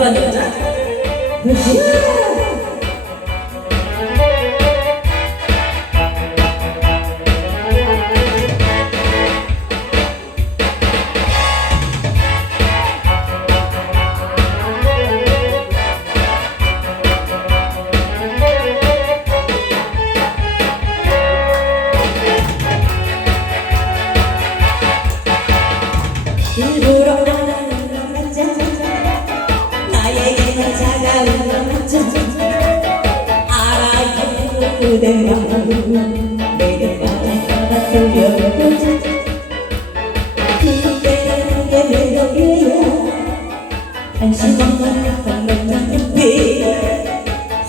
당돌한 여자? 일부러 알아요 그대 마음 내게 바라보다 돌려보자 그때는 내 매력이야 한심한 것만 눈빛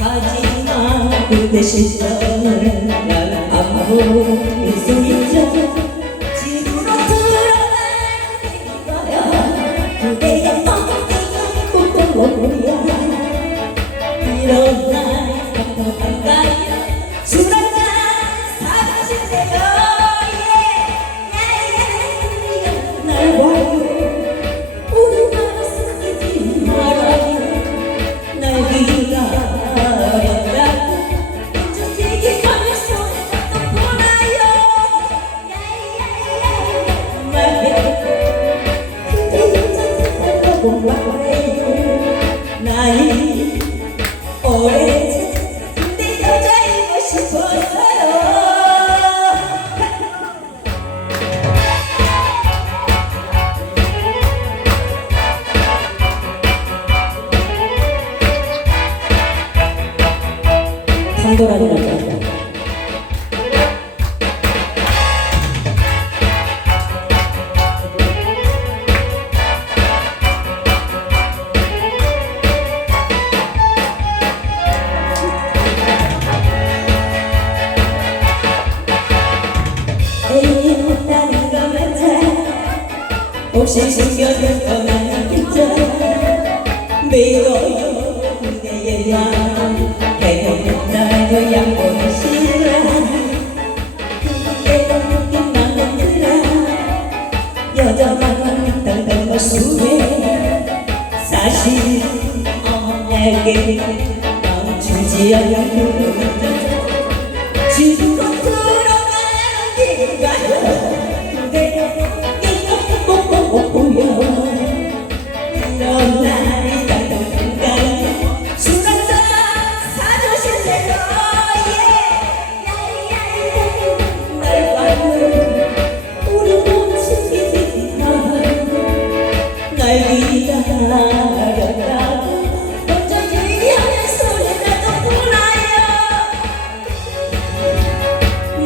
하지만 그대 실성을 나는 아무 잊어 집으로 들어가는 거야 그대의 것 같아 혹시 숨겨둔 거나는 있잖아 믿어요 그대의 마음 모습에 사실 내게 마음 주지 않는